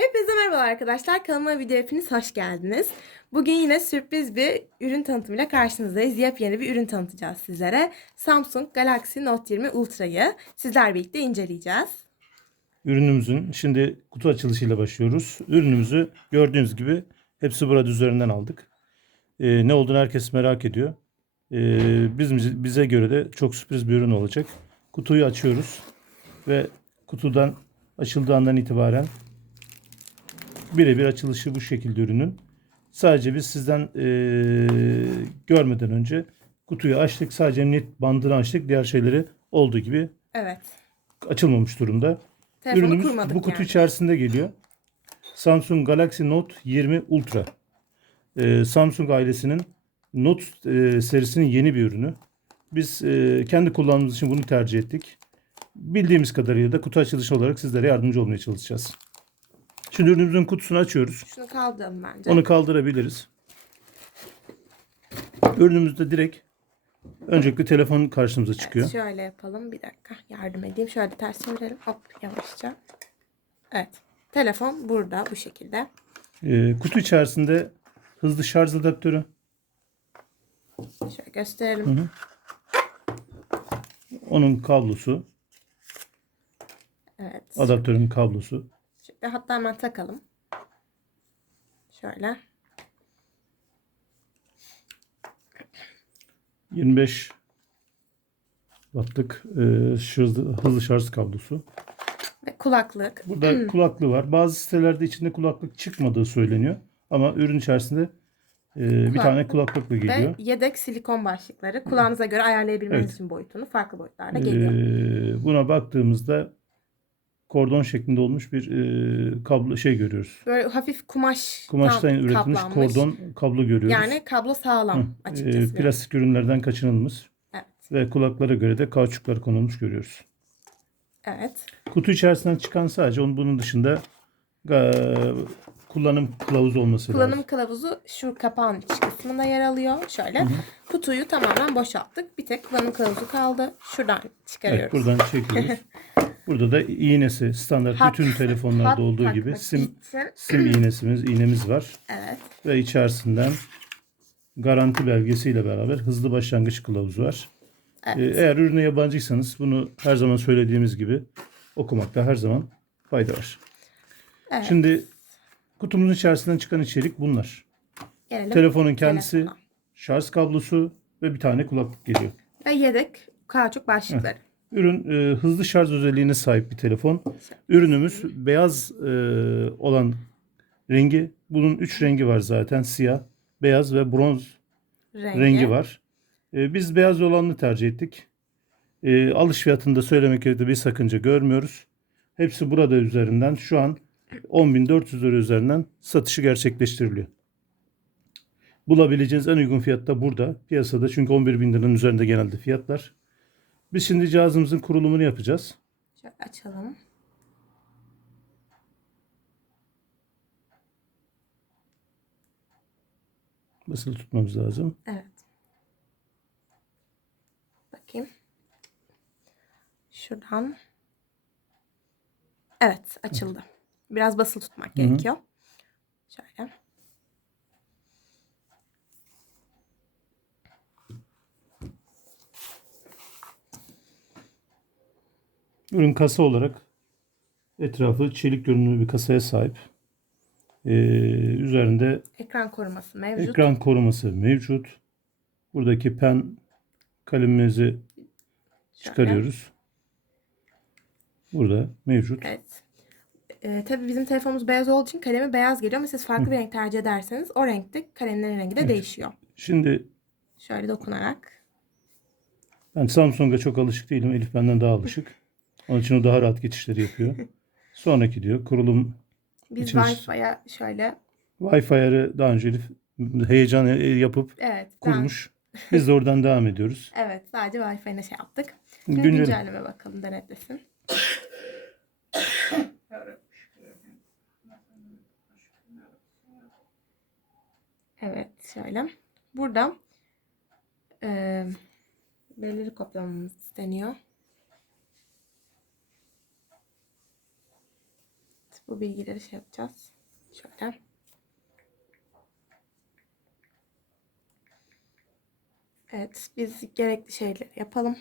Hepinize merhaba arkadaşlar. Kanalıma video hepiniz hoş geldiniz. Bugün yine sürpriz bir ürün tanıtımıyla karşınızdayız. Yepyeni bir ürün tanıtacağız sizlere. Samsung Galaxy Note 20 Ultra'yı sizler birlikte inceleyeceğiz. Ürünümüzün şimdi kutu açılışıyla başlıyoruz. Ürünümüzü gördüğünüz gibi hepsi burada üzerinden aldık. Ee, ne olduğunu herkes merak ediyor. Ee, biz, bize göre de çok sürpriz bir ürün olacak. Kutuyu açıyoruz ve kutudan açıldığı andan itibaren birebir açılışı bu şekilde ürünün. Sadece biz sizden ee, görmeden önce kutuyu açtık. Sadece emniyet bandını açtık. Diğer şeyleri olduğu gibi Evet. açılmamış durumda. Telefonu Ürünümüz kurmadık bu kutu yani. içerisinde geliyor. Samsung Galaxy Note 20 Ultra. Ee, Samsung ailesinin Note e, serisinin yeni bir ürünü. Biz e, kendi kullanmamız için bunu tercih ettik. Bildiğimiz kadarıyla da kutu açılışı olarak sizlere yardımcı olmaya çalışacağız. Şimdi ürünümüzün kutusunu açıyoruz. Şunu kaldıralım bence. Onu kaldırabiliriz. Ürünümüzde direkt öncelikle telefon karşımıza çıkıyor. Evet, şöyle yapalım. Bir dakika yardım edeyim. Şöyle ters çevirelim. Hop yavaşça. Evet. Telefon burada bu şekilde. Ee, kutu içerisinde hızlı şarj adaptörü, Şöyle gösterelim. onun kablosu, Evet. adaptörün kablosu. Şimdi hatta hemen takalım. Şöyle. 25 wattlık e, hızlı, hızlı şarj kablosu. Ve kulaklık. Burada kulaklığı var. Bazı sitelerde içinde kulaklık çıkmadığı söyleniyor. Ama ürün içerisinde e, bir tane kulaklıkla geliyor. Ve yedek silikon başlıkları. Kulağınıza göre ayarlayabilmeniz Evet. için boyutunu farklı boyutlarda geliyor. E, buna baktığımızda kordon şeklinde olmuş bir e, kablo şey görüyoruz. Böyle hafif kumaş Kumaştan üretilmiş kaplanmış. kordon kablo görüyoruz. Yani kablo sağlam Hı, açıkçası. e, plastik ürünlerden kaçınılmış Evet. ve kulaklara göre de kauçuklar konulmuş görüyoruz. Evet. Kutu içerisinden çıkan sadece onun bunun dışında e, kullanım kılavuzu olması Kullanım lazım. kılavuzu şu kapağın iç kısmında yer alıyor. Şöyle kutuyu tamamen boşalttık. Bir tek kullanım kılavuzu kaldı. Şuradan çıkarıyoruz. Evet, buradan çekiyoruz. Burada da iğnesi standart Hat- bütün telefonlarda hat olduğu gibi takmak sim için. sim iğnesimiz iğnemiz var Evet. ve içerisinden garanti belgesiyle beraber hızlı başlangıç kılavuzu var. Evet. Ee, Eğer ürüne yabancıysanız bunu her zaman söylediğimiz gibi okumakta her zaman fayda var. Evet. Şimdi kutumuzun içerisinden çıkan içerik bunlar. Gelelim Telefonun kendisi, telefona. şarj kablosu ve bir tane kulaklık geliyor. Ve yedek kauçuk başlıkları. Ürün e, hızlı şarj özelliğine sahip bir telefon. Ürünümüz beyaz e, olan rengi. Bunun üç rengi var zaten. Siyah, beyaz ve bronz Rengi. rengi var. E, biz beyaz olanını tercih ettik. E, alış fiyatında söylemek gerekirse bir sakınca görmüyoruz. Hepsi burada üzerinden şu an 10.400 lira üzerinden satışı gerçekleştiriliyor. Bulabileceğiniz en uygun fiyat da burada piyasada çünkü 11.000 liranın üzerinde genelde fiyatlar. Biz şimdi cihazımızın kurulumunu yapacağız. Şöyle açalım. Basılı tutmamız lazım. Evet. Bakayım. Şuradan. Evet açıldı. Biraz basılı tutmak gerekiyor. Şöyle. Ürün kasa olarak etrafı çelik görünümlü bir kasaya sahip. Ee, üzerinde Ekran koruması mevcut. ekran koruması mevcut. Buradaki pen kalemimizi çıkarıyoruz. Burada mevcut. Evet. Ee, tabii bizim telefonumuz beyaz olduğu için kalemi beyaz geliyor ama siz farklı bir renk tercih ederseniz o renkte kalemlerin rengi de değişiyor. Şimdi Şöyle dokunarak. ben Samsung'a çok alışık değilim. Elif benden daha alışık. Onun için o daha rahat geçişleri yapıyor. Sonraki diyor kurulum Biz İçiniz- Wi-Fi'ye şöyle Wi-Fi ayarı daha önce Elif heyecan yapıp evet ben- kurmuş. Biz de oradan devam ediyoruz. evet sadece Wi-Fi'ne şey yaptık. Şimdi Güncel- güncelleme bakalım denetlesin. Evet şöyle. Burada eee verileri kopyalamamız isteniyor. Bu bilgileri şey yapacağız. Şöyle. Evet, biz gerekli şeyleri yapalım.